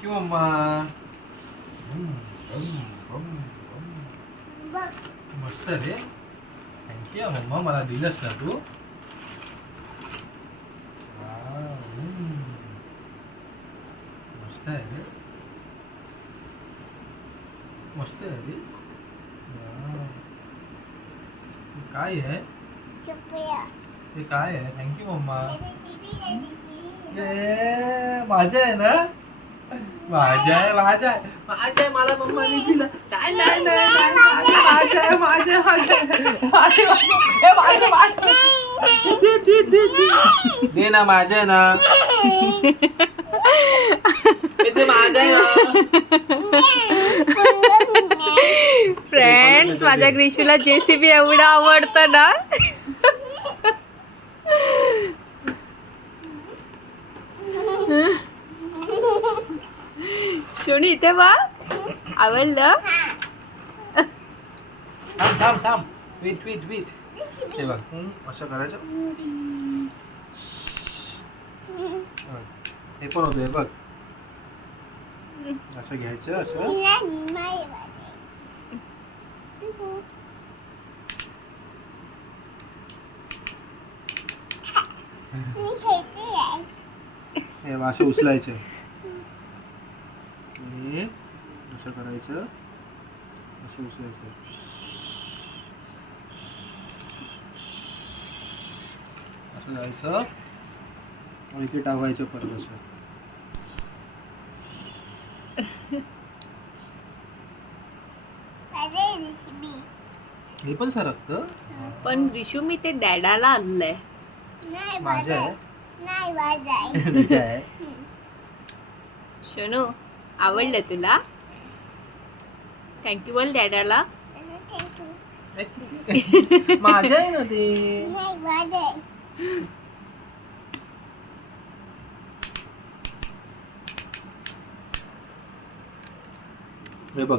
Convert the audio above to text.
Thank you mamma. मस्त रे. Thank you mamma, मला दिलंस ना तू. मस्त आहे रे. मस्त आहे रे. काय आहे हे? काय आहे? थँक्यू मम्मा. माझ्या आहे ना. माझ्या आहे, माझ्या आहे, माझ्या आहे. मला मम्माने दिलं. नाही नाही नाही नाही, माझ्या आहे, माझ्या आहे, माझ्या आहे. दे ना, माझ्या आहे ना. ते माझ्या आहे ना. फ्रेंड्स, माझ्या ग्रीशूला JCB एवढं आवडतं ना. शोनी इथे बघ, आवडलं. थांब थांब थांब. Wait wait wait. हे बघ, असं करायचं. हे पण होतं, हे बघ. असं घ्यायचं, असं. हे बघ, असं उचलायचं. आणि असं करायचं, असं उचलायचं. असं जायचं आणि इथे टाकायचं परत असं. हे पण सरकतं. पण ग्रीशू, मी ते डॅडाला आणलंय. माझं आहे. तुझं आहे. शोनू, आवडलं तुला? थँक्यू बोल डॅडाला. माझं आहे ना ते. हे बघ.